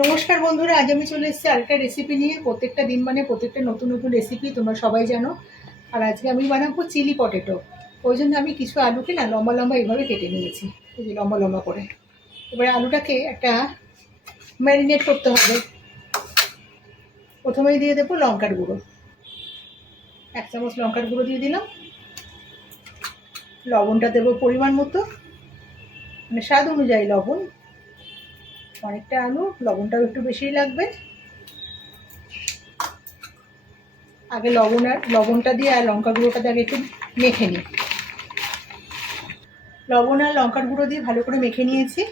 নমস্কার বন্ধুরা, আজ আমি চলে এসেছি আরেকটা রেসিপি নিয়ে। প্রত্যেকটা দিন মানে প্রত্যেকটা নতুন নতুন রেসিপি তোমরা সবাই জানো। আর আজকে আমি বানাবো চিলি পটেটো ওই জন্য আমি কিছু আলুকে না লম্বা লম্বা এইভাবে কেটে নিয়েছি। যে লম্বা লম্বা করে। এবারে আলুটাকে একটা ম্যারিনেট করতে হবে। প্রথমেই দিয়ে দেবো লঙ্কার গুঁড়ো। এক চামচ লঙ্কার গুঁড়ো দিয়ে দিলাম। লবণটা দেবো পরিমাণ মতো। মানে স্বাদ অনুযায়ী লবণ। অনেকটা আলু, লবণটাও একটু বেশিই লাগবে। আগে লবণ আর লবণটা দিয়ে আর লঙ্কা গুঁড়োটা দিয়ে আগে একটু মেখে নিই। লবণ আর লঙ্কার গুঁড়ো দিয়ে ভালো করে মেখে নিয়েছি।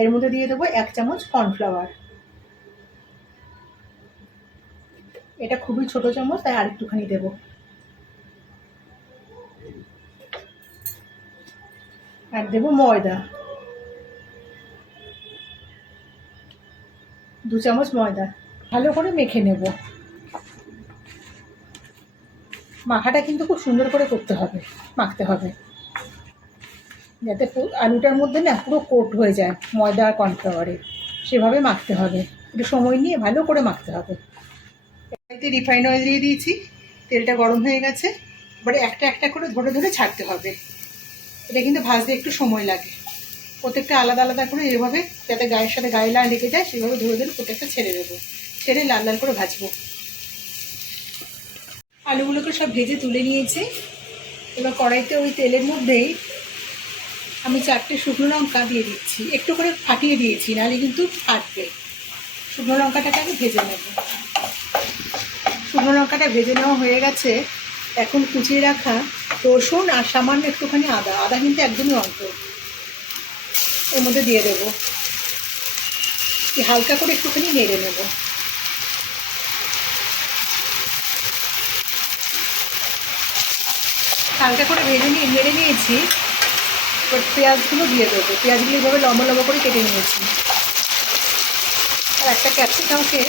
এর মধ্যে দিয়ে দেবো এক চামচ কর্নফ্লাওয়ার। এটা খুবই ছোট চামচ, তাই আরেকটুখানি দেবো। আর দেবো ময়দা। দু চামচ ময়দা। ভালো করে মেখে নেব। মাখাটা কিন্তু খুব সুন্দর করে করতে হবে, মাখতে হবে। যাতে আলুটার মধ্যে না পুরো কোট হয়ে যায়, ময়দা আর কর্নফ্লাওয়ারে সেভাবে মাখতে হবে। একটু সময় নিয়ে ভালো করে মাখতে হবে। এতে রিফাইন অয়েল দিয়ে দিয়েছি। তেলটা গরম হয়ে গেছে। এবারে একটা একটা করে ধরে ধরে ছাড়তে হবে। এটা কিন্তু ভাজতে একটু সময় লাগে। প্রত্যেকটা আলাদা আলাদা করে এভাবে যাতে গায়ের সাথে গায়ে লাল লেগে যায় সেভাবে ধরে ধরে প্রত্যেকটা ছেড়ে দেবো। ছেড়ে লাল লাল করে ভাজবো। আলুগুলোকে সব ভেজে তুলে নিয়েছি। এবার কড়াইতে ওই তেলের মধ্যেই আমি চারটে শুকনো লঙ্কা দিয়ে দিচ্ছি। একটু করে ফাটিয়ে দিয়েছি, নাহলে কিন্তু ফাটবে। শুকনো লঙ্কাটাকে আমি ভেজে নেব। শুকনো লঙ্কাটা ভেজে নেওয়া হয়ে গেছে। এখন কুচিয়ে রাখা রসুন আর সামান্য একটুখানি আদা। আদা কিন্তু একদমই অল্প। এর মধ্যে দিয়ে দেবো। হালকা করে একটুখানি নেড়ে নেব। হালকা করে ভেজে নিয়ে নেড়ে নিয়েছি। এবার পেঁয়াজগুলো দিয়ে দেবো। পেঁয়াজগুলো এইভাবে লম্বা লম্বা করে কেটে নিয়েছি। আর একটা ক্যাপসিকামকে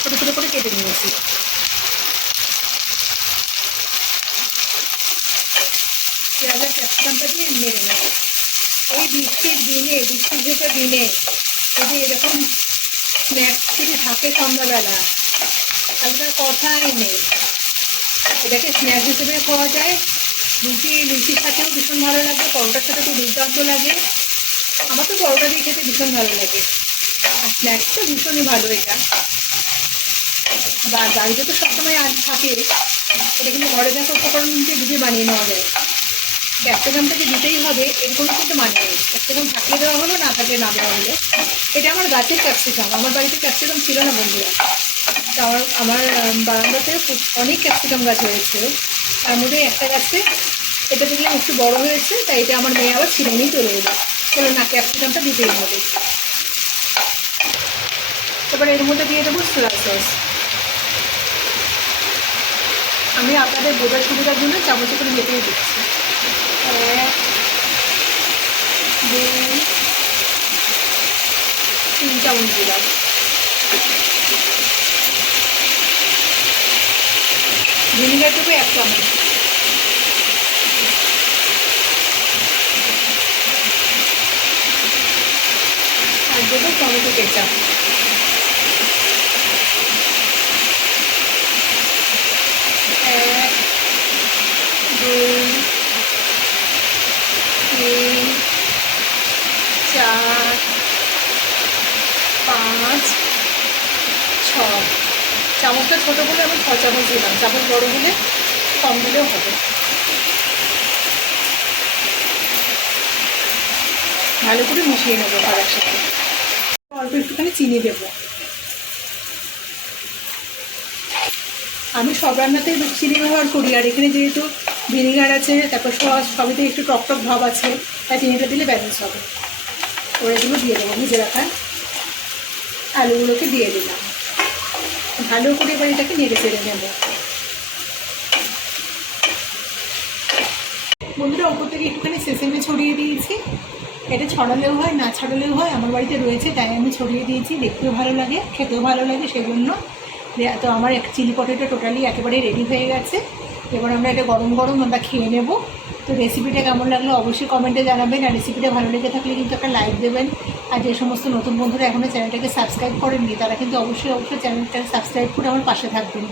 ছোটো ছোটো করে কেটে নিয়েছি। পেঁয়াজের ক্যাপসিকামটা দিয়ে নেড়ে নেব। এই বৃষ্টির দিনে, বৃষ্টির ভেতর দিনে যদি এরকম স্ন্যাক্স যদি থাকে সন্ধ্যাবেলা, তাহলে কথাই নেই। এটাকে স্ন্যাক্স হিসেবে খাওয়া যায়। রুটি লুচির সাথেও ভীষণ ভালো লাগে, পরোটার সাথে তো দুর্দান্ত লাগে। আমার তো পরোটা দিয়ে খেতে ভীষণ ভালো লাগে। আর স্ন্যাক্স তো ভীষণই ভালো এটা। বাড়িতে তো সবসময় আজ থাকে। এটা কিন্তু ঘরে থাকা উপকরণ দিয়ে দিয়ে বানিয়ে নেওয়া যায়। ক্যাপসিকামটাকে দিতেই হবে এর কোনো কিন্তু মানে নেই ক্যাপসিকাম থাকিয়ে দেওয়া হলো, না থাকলে না দেওয়া হলো। এটা আমার গাছের ক্যাপসিকাম, আমার বাড়িতে ক্যাপসিকাম ছিল না বন্ধুরা। তা আমার আমার বারান্দাতে অনেক ক্যাপসিকাম গাছ হয়েছে তার মধ্যে একটা গাছে এটা দেখলাম একটু বড় হয়েছে তাই এটা আমার মেয়ে আবার ছিঁড়ে নিয়ে চলে এলো। চলো না, ক্যাপসিকামটা দিতেই হবে। তারপরে এর মধ্যে দিয়ে দেবো সোয়া সস আমি আপনাদের বোঝার সুবিধার জন্য চামচে করে মেপেই দিচ্ছি। এক দুই তিন চামচ দিলাম ভিনিগার দেবো এক চামচ আর দেবো টমেটো এক দুই তিন চার পাঁচ ছ চামচটা ছোটো বলে আমি ছ চামচ দিলাম চামচ বড়ো হলে কম দিলেও হবে। ভালো করে মিশিয়ে নেব তার সাথে অল্প একটুখানি চিনি দেবো। আমি সব রান্নাতেই চিনি ব্যবহার করি, আর এখানে যেহেতু ভিনিগার আছে, তারপর সস সবেতে একটু টক টক ভাব আছে, তাই চিনিটা দিলে ব্যালেন্স হবে। ওর দিয়ে দেবো, ভেজে রাখা আলুগুলোকে দিয়ে দিলাম। ভালো করে এবার এটাকে নেড়ে চেড়ে নেব। বন্ধুরা, ওপর থেকে একটুখানি সেসেমে ছড়িয়ে দিয়েছি। এটা ছড়ালেও হয়, না ছড়ালেও হয়, আমার বাড়িতে রয়েছে, তাই আমি ছড়িয়ে দিয়েছি, দেখতেও ভালো লাগে, খেতেও ভালো লাগে, সেজন্য তো আমার এক চিলি পটেটো টোটালি একেবারে রেডি হয়ে গেছে। এবার আমরা এটা গরম গরম আমরা খেয়ে নেব। তো রেসিপিটা কেমন লাগল অবশ্যই কমেন্টে জানাবেন, আর রেসিপিটা ভালো লেগে থাকলে কিন্তু একটা লাইক দেবেন। আর যে সমস্ত নতুন বন্ধুরা এখনও চ্যানেলটাকে সাবস্ক্রাইব করেননি, তারা কিন্তু অবশ্যই অবশ্যই চ্যানেলটাকে সাবস্ক্রাইব করে আমার পাশে থাকবেন।